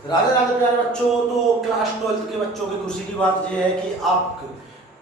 राधे राधे प्यारे बच्चों। तो क्लास 12 के बच्चों की खुशी की बात यह है कि आप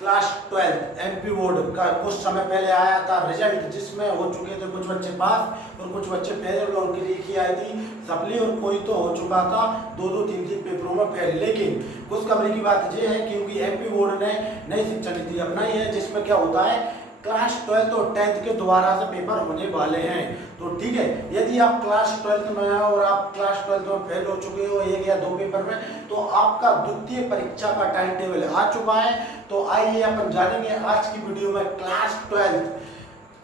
क्लास 12 एमपी बोर्ड का कुछ समय पहले आया था रिजल्ट, जिसमें हो चुके थे कुछ बच्चे पास और कुछ बच्चे फेल, और उनकी लिखी आई थी सप्ली, और कोई तो हो चुका था दो दो तीन तीन पेपरों में फेल। लेकिन कुछ खबरी की बात यह है क्योंकि एमपी बोर्ड ने नई शिक्षा नीति अपनाई है, जिसमें क्या होता है क्लास 12 और 10th के दोबारा से पेपर होने वाले हैं। तो ठीक है, यदि आप क्लास 12 में हैं और आप क्लास 12 में फेल हो चुके हो एक या दो पेपर में, तो आपका द्वितीय परीक्षा का टाइम टेबल आ चुका है। तो आइए अपन जानेंगे आज की वीडियो में क्लास 12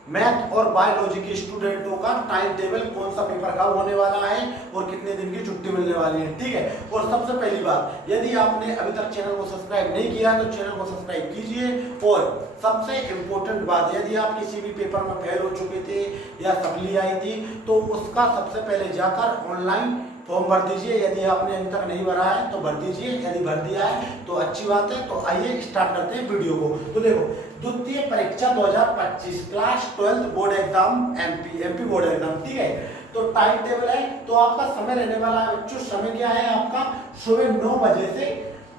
मैथ और बायोलॉजी के स्टूडेंटों का टाइम टेबल, कौन सा पेपर कब होने वाला है और कितने दिन की छुट्टी मिलने वाली है। ठीक है, और सबसे पहली बात, यदि आपने अभी तक चैनल को सब्सक्राइब नहीं किया तो चैनल को सब्सक्राइब कीजिए। और सबसे इम्पोर्टेंट बात, यदि आप किसी भी पेपर में फेल हो चुके थे या सप्ली आई थी तो उसका सबसे पहले जाकर ऑनलाइन फॉर्म भर दीजिए। यदि आपने अभी तक नहीं भरा है तो भर दीजिए, यदि भर दिया है तो अच्छी बात है। तो आइए स्टार्ट करते हैं वीडियो को। तो देखो, द्वितीय परीक्षा 2025 class 12 board exam MP board exam, ठीक है। तो टाइम टेबल है, तो आपका समय रहने वाला है बच्चों। समय क्या है आपका? सुबह 9 बजे से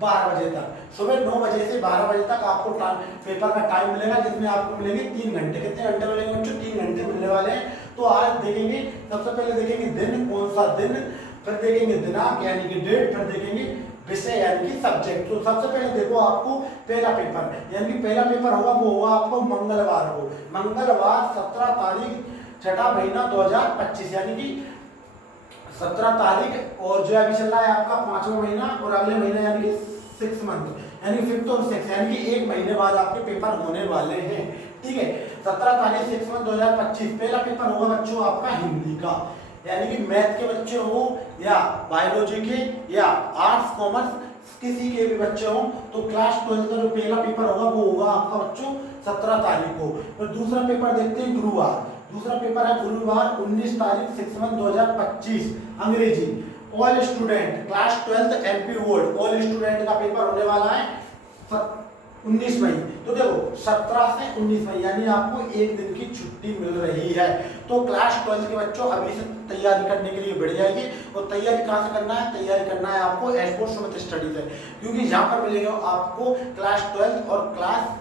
12 बजे तक। सुबह 9 बजे से 12 बजे तक आपको पेपर का टाइम मिलेगा, जिसमें आपको मिलेंगे 3 घंटे। कितने घंटे मिलेंगे बच्चों? 3 घंटे मिलने वाले हैं। तो आज देखेंगे, सबसे पहले देखेंगे दिन, कौन सा दिन, फिर देखेंगे दिनांक यानी कि डेट, फिर देखेंगे विषय यानी कि सब्जेक्ट। तो सबसे पहले देखो, आपको पहला पेपर यानी कि पहला पेपर होगा वो होगा आपको मंगलवार को। मंगलवार 17 तारीख, छठा महीना 2025 यानी कि 17 तारीख, और जो अभी चल रहा है आपका 5वां महीना, और अगले महीने यानी कि 6 मंथ यानी 5th और 6 यानी कि एक महीने बाद आपके पेपर होने वाले हैं। ठीक है, 17 तारीख 6 मंथ 2025 पहला पेपर होगा बच्चों आपका हिंदी का, यानी कि मैथ के बच्चे हो या बायोलॉजी के या आर्ट्स कॉमर्स किसी के भी बच्चे हो, तो क्लास 12 का जो पहला पेपर होगा वो होगा आपका बच्चों 17 तारीख को। और दूसरा पेपर देखते हैं गुरुवार। दूसरा पेपर है गुरुवार 19 तारीख 6 मंथ 2025 अंग्रेजी। All student class 12 MP board all student का पेपर होने वाला है 19 मई। तो देखो 17 से 19 मई यानी आपको एक दिन की छुट्टी मिल रही है। तो क्लास 12 के बच्चों अभी से तैयारी करने के लिए बढ़ जाइए। और तैयारी कहाँ से करना है? तैयारी करना है आपको एसपोर्ट सुमित स्टडी से, क्योंकि यहाँ पर मिलेगा आपको क्लास 12 और क्लास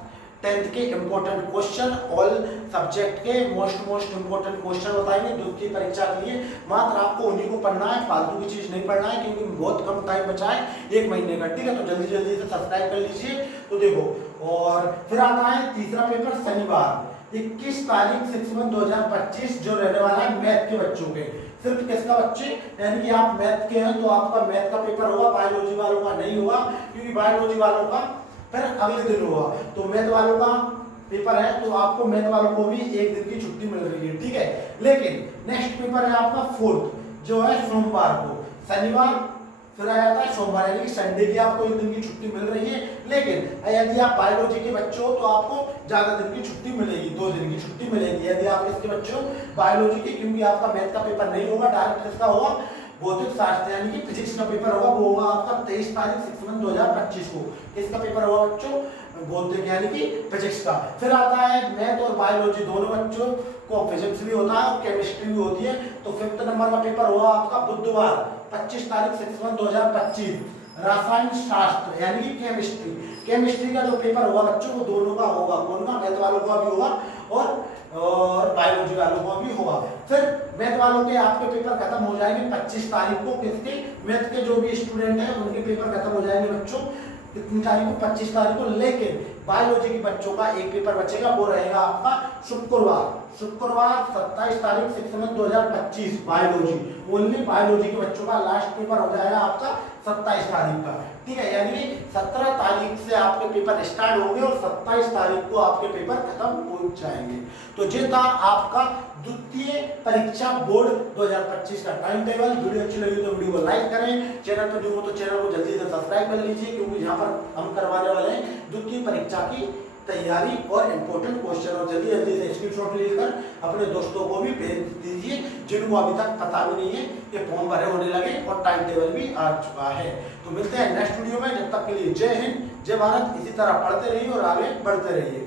10th के इंपॉर्टेंट क्वेश्चन, ऑल सब्जेक्ट के मोस्ट इंपॉर्टेंट क्वेश्चन बताएंगे द्वितीय परीक्षा के लिए। मात्र आपको उन्हीं को पढ़ना है, फालतू की चीज नहीं पढ़ना है, क्योंकि बहुत कम टाइम बचा है, एक महीने का। ठीक है, तो जल्दी जल्दी से सब्सक्राइब कर लीजिए। तो देखो, और फिर आता है तीसरा पेपर शनिवार 21 तारीख 6 मंथ 2025, जो रहने वाला है मैथ के बच्चों के। सिर्फ किसका बच्चे? यानी कि आप मैथ के हैं तो आपका मैथ का पेपर होगा, बायोलॉजी वालों का नहीं होगा, क्योंकि बायोलॉजी वालों का फिर अगले दिन होगा। तो मैथ वालों का पेपर है तो आपको मैथ वालों को भी एक दिन की छुट्टी मिल रही है। ठीक है, लेकिन नेक्स्ट पेपर है आपका 4th, जो है सोमवार को। शनिवार फिर आ जाता है सोमवार, यानी कि संडे की आपको एक दिन की छुट्टी मिल रही है। लेकिन यदि आप बायोलॉजी के बच्चे हो तो आपको ज्यादा दिन की छुट्टी मिलेगी, 2 दिन की छुट्टी मिलेगी। यदि आप इसके बच्चे हो बायोलॉजी के, क्योंकि आपका मैथ का पेपर नहीं होगा, डायरेक्ट किसका होगा? भौतिक शास्त्र यानी कि फिजिक्स का पेपर होगा, वो होगा आपका 23 तारीख 6 मंथ 2025 को। किसका पेपर होगा बच्चों? भौतिक यानी कि फिजिक्स का। फिर आता है मैथ और बायोलॉजी, दोनों बच्चों को फिजिक्स भी होता है और केमिस्ट्री भी होती है। तो 5th नंबर का पेपर होगा आपका बुधवार 25 तारीख 6 मंथ 2025 रसायन शास्त्र यानी कि केमिस्ट्री। केमिस्ट्री का जो पेपर होगा बच्चों वो दोनों का होगा, कौन का? मैथ वालों का भी होगा और बायोलॉजी वालों का भी होगा। फिर मैथ वालों के आपके पेपर खत्म हो जाएंगे 25 तारीख को। किसके? मैथ के जो भी स्टूडेंट हैं उनके पेपर खत्म हो जाएंगे बच्चों कितनी तारीख को? 25 तारीख को। लेकिन बायोलॉजी के बच्चों का एक पेपर बचेगा, वो रहेगा आपका शुक्रवार 27 तारीख 6 मंथ 2025 बायोलॉजी। ओनली बायोलॉजी के बच्चों का लास्ट पेपर हो जाएगा आपका 27 तारीख का। ठीक है, यानी 17 तारीख से आपके पेपर स्टार्ट होंगे और 27 तारीख को आपके पेपर खत्म हो जाएंगे। तो ये था आपका द्वितीय परीक्षा बोर्ड 2025 का टाइम टेबल। वीडियो अच्छी लगी तो वीडियो को लाइक करें, चैनल पर न्यू हो तो चैनल को जल्दी से सब्सक्राइब कर लीजिए, क्योंकि यहाँ पर हम करवाने वाले हैं द्वितीय परीक्षा की तैयारी और इंपॉर्टेंट क्वेश्चन। और जल्दी जल्दी से स्क्रीनशॉट लेकर अपने दोस्तों को भी भेज दीजिए, जिनको अभी तक पता भी नहीं है कि फॉर्म भरे होने लगे और टाइम टेबल भी आ चुका है। तो मिलते हैं नेक्स्ट वीडियो में, जब तक के लिए जय हिंद, जय भारत। इसी तरह पढ़ते रहिए और आगे बढ़ते रहिए।